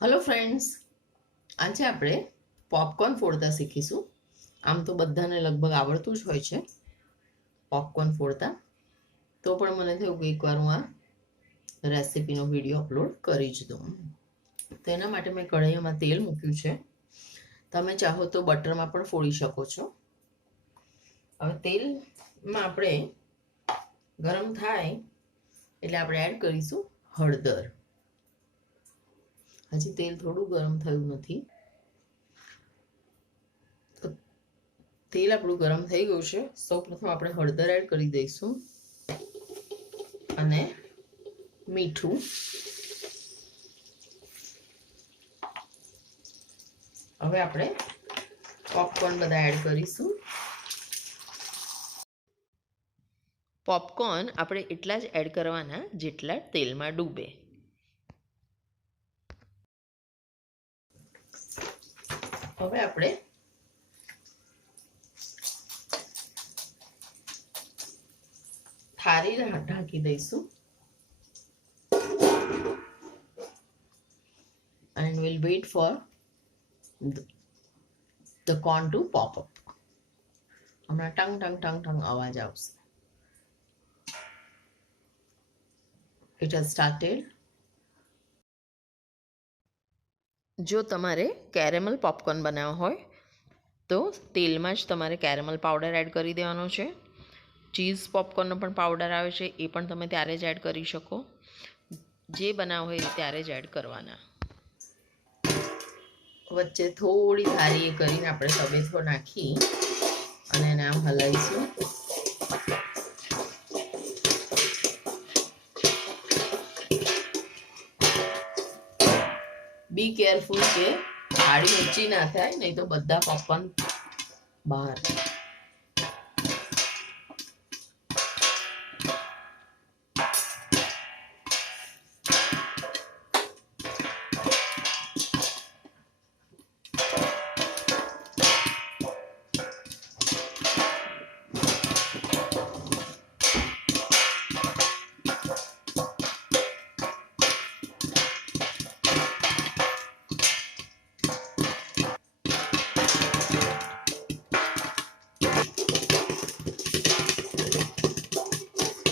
Hello friends, આજે આપણે popcorn ફોડતા શીખીશું. આમ તો બધાને લગભગ આવડતું જ હોય છે પોપકોર્ન ફોડતા, તો પણ મને થયું કે એકવાર હું આ રેસીપીનો વિડીયો અપલોડ કરી જ દઉં. તો એના માટે મેં કઢાઈમાં તેલ મૂક્યું છે. તમે ચાહો તો બટરમાં પણ ફોડી શકો છો. હવે તેલમાં આપણે ગરમ થાય એટલે આપણે એડ કરીશું હળદર. હજી તેલ થોડું ગરમ થયું નથી. તેલ આપણું ગરમ થઈ ગયું છે. સૌપ્રથમ આપણે હળદર એડ કરી દઈશું અને મીઠું. હવે આપણે પોપકોર્ન બધા એડ કરીશું. પોપકોર્ન આપણે એટલા જ એડ કરવાના જેટલા તેલમાં ડૂબે. હવે આપણે થાળી ઢાંકી દઈશું and we'll wait for the corn to pop up. હમણાં ટંગ ટંગ ટંગ ટંગ અવાજ આવશે. It has started. જો તમારે કેરેમલ પોપકોર્ન બનાવવા હોય તો તેલમાં જ તમારે કેરેમલ પાવડર એડ કરી દેવાનો છે. ચીઝ પોપકોર્નનો પણ પાવડર આવે છે, એ પણ તમે ત્યારે જ એડ કરી શકો. જે બનાવવું હોય ત્યારે જ એડ કરવાના. વચ્ચે થોડી થાળી કરીને આપણે તબેથો નાખી અને એને આમ હલાવીશું. બી કેરફુલ કે થાળી ઊંચી ના થાય, નહીં તો બધા પોપકોર્ન બહાર.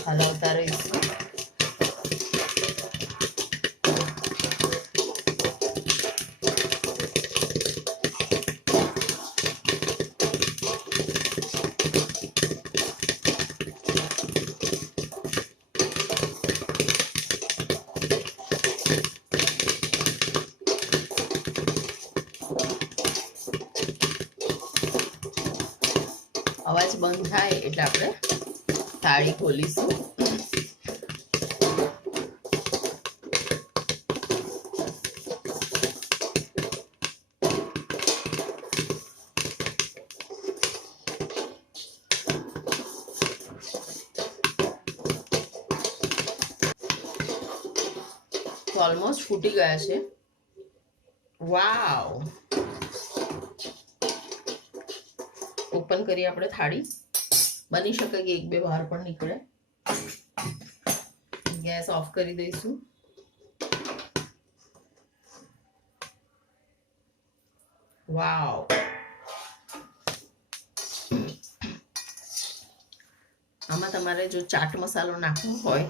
હલાવતા રહીશું. અવાજ બંધ થાય એટલે આપણે થાળી ખોલીશું. તો ઓલમોસ્ટ ફૂટી ગયા છે. વાવ! ઓપન કરી આપણે થાળી. બની શકે કે એક બે બહાર પણ નીકળે. ગેસ ઓફ કરી દઈશું. વાવ! આમાં તમારે જો ચાટ મસાલો નાખવો હોય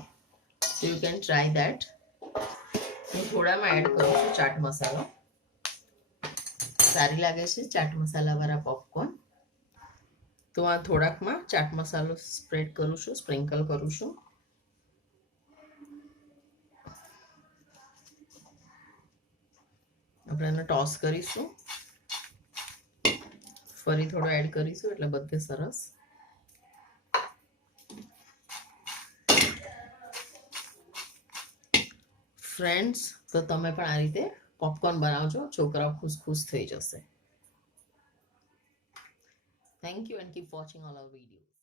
તો યુ કેન ટ્રાય ધેટ. હું થોડામાં એડ કરું છું ચાટ મસાલો. સારી લાગે છે ચાટ મસાલાવાળા પોપકોર્ન. તો આ થોડાકમાં ચાટ મસાલો સ્પ્રેડ કરું છું, સ્પ્રિંકલ કરું છું. આપણે એને ટોસ કરીશું. ફરી થોડો એડ કરીશું એટલે બધે સરસ. ફ્રેન્ડ્સ, તો તમે પણ આ રીતે પોપકોર્ન બનાવજો. છોકરાઓ ખુશ થઈ જશે. Thank you and keep watching all our videos.